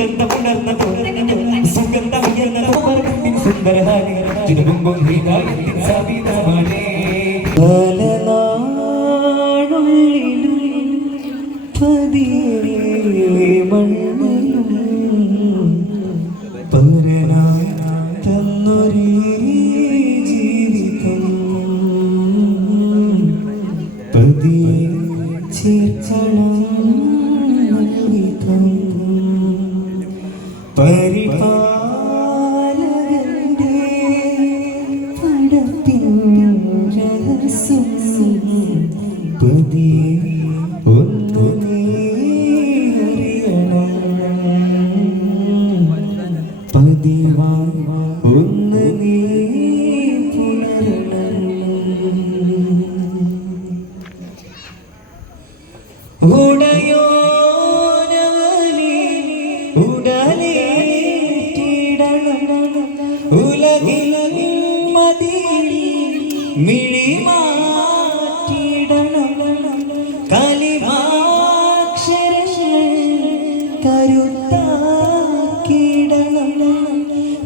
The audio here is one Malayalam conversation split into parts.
സുഗന്ധമുണർന്ന സുഗന്ധമുയർന്ന സുന്ദരഹാരി തിരുമുമ്പും ഹൃദയത്തിൻ തന്നൊരേ ജീവിതം പതിയെ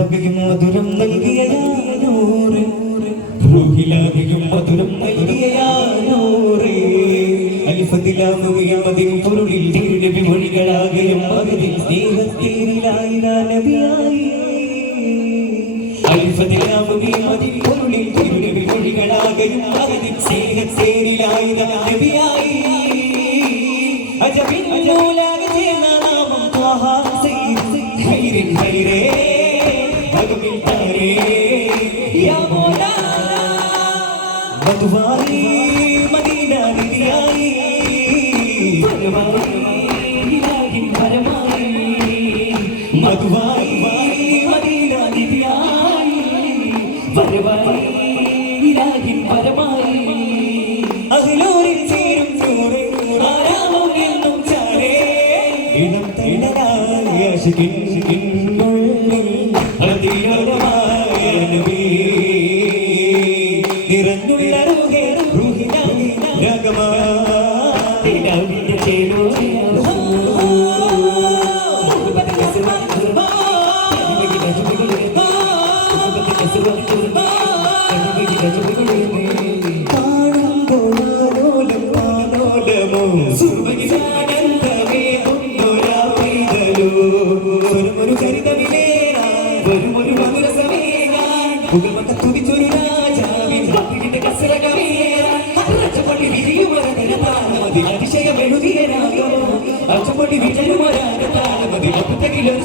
റൂഹിലാകയും മധുരം നൽകിയ യാനൂറ് റൂഹിലാകയും മധുരം നൽകിയ യാനൂറ് അൽഫതിലാകുകയും അതിൻ പൊരുളിൽ തിരുനബി മൊഴികളാകയും അതിൽ സ്നേഹത്തേരിലായി നബിയായി. അൽഫതിലാകുകയും അതിൻ പൊരുളിൽ തിരുനബി മൊഴികളാകയും അതിൽ സ്നേഹത്തേരിലായി നബിയായി. അജബിൻ മൂലാക നാമം ത്വഹ സയ്യിദ്. ഖൈരിൻ ഖൈരേ. മധുവായി മദീന നിധിയായി പരമായി ഇലാഹിൻ പരമായി അഖിലൂരിൽ ചേരും നൂറേ ആരാമം എന്നും ചാരേ ഇളം തേടലായ ശിഖിന്നുള്ളിൽ അതിലോലമായ നബി നിറഞ്ഞുള്ള രാഗമായി നബിയുടെ ചേരോ അച്ചപ്പൊടി വിചരുമരാഗത്താണമതി അപ്പത്തകിലൊരു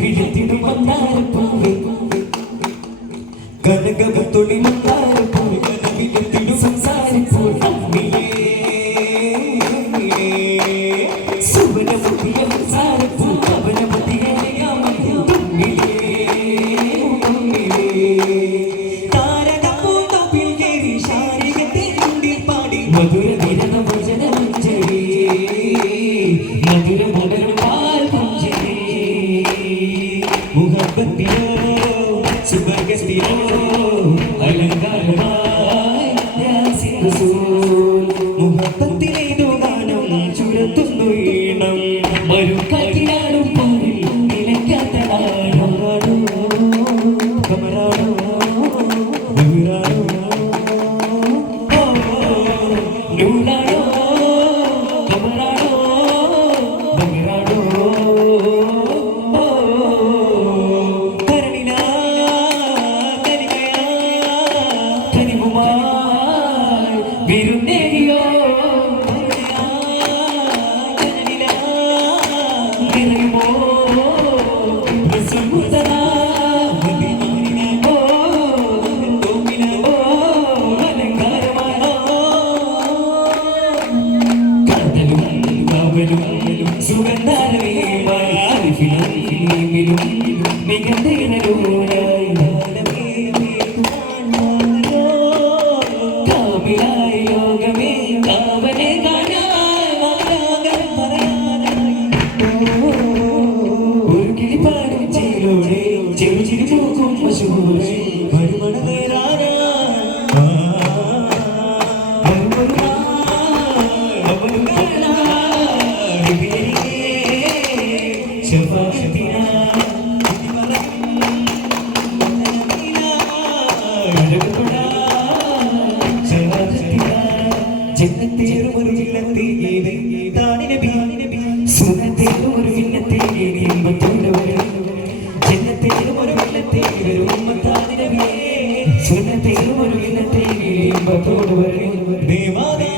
വിടത്തിൽ വന്നാരപ്പാവേ? കനകത്തുണി മുത്താരപ്പ Ooh, nah. ഒരു വില്ലത്തെ താടി നബി സുഖത്തേലും ഒരു വില്ലത്തെ ഇമ്പത്തോടെ വരും ജനത്തേലും ഒരു വില്ലത്തെ വരും ഉമ്മത്താടി നബിയെ സുഖത്തേലും ഒരു വില്ലത്തെ ഇമ്പത്തോടെ വരും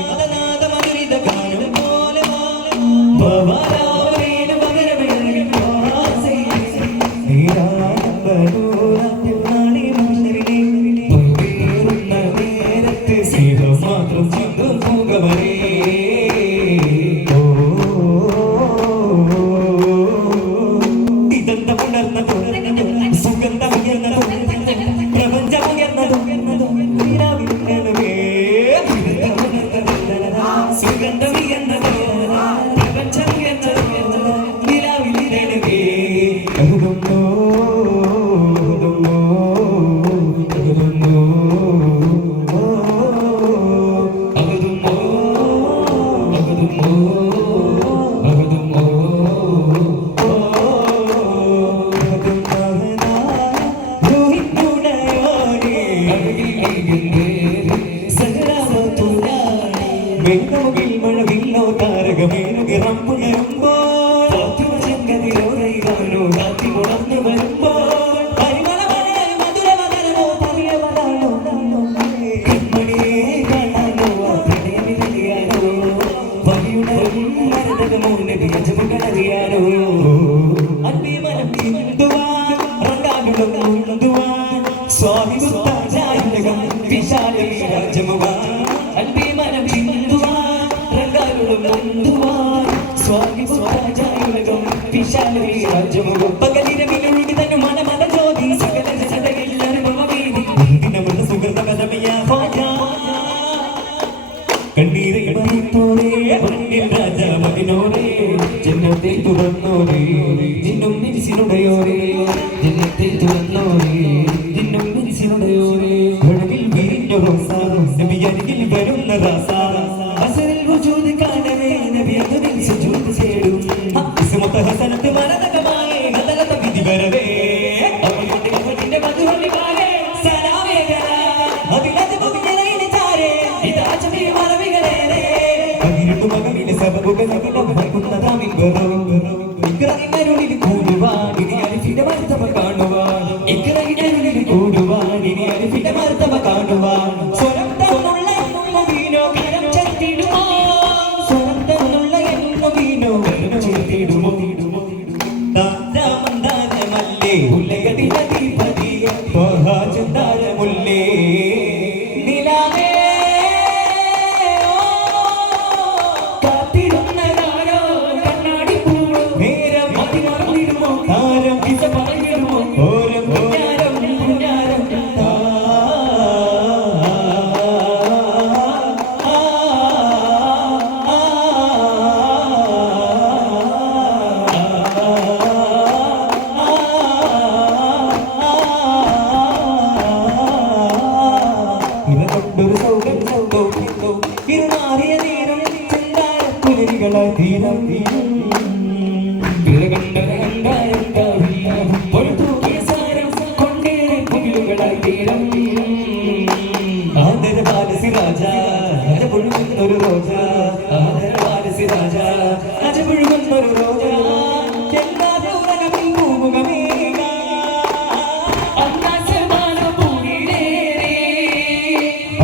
Люблю вас.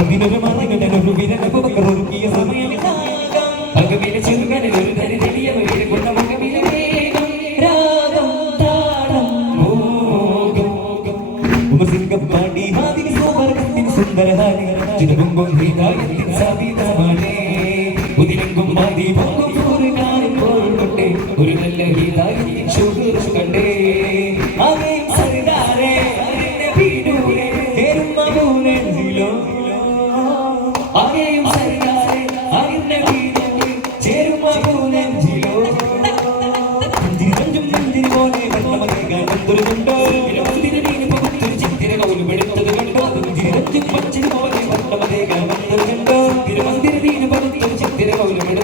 Pag dinadamaran, ganda ng lubinan. Ako, magkaroon ng kiyas. los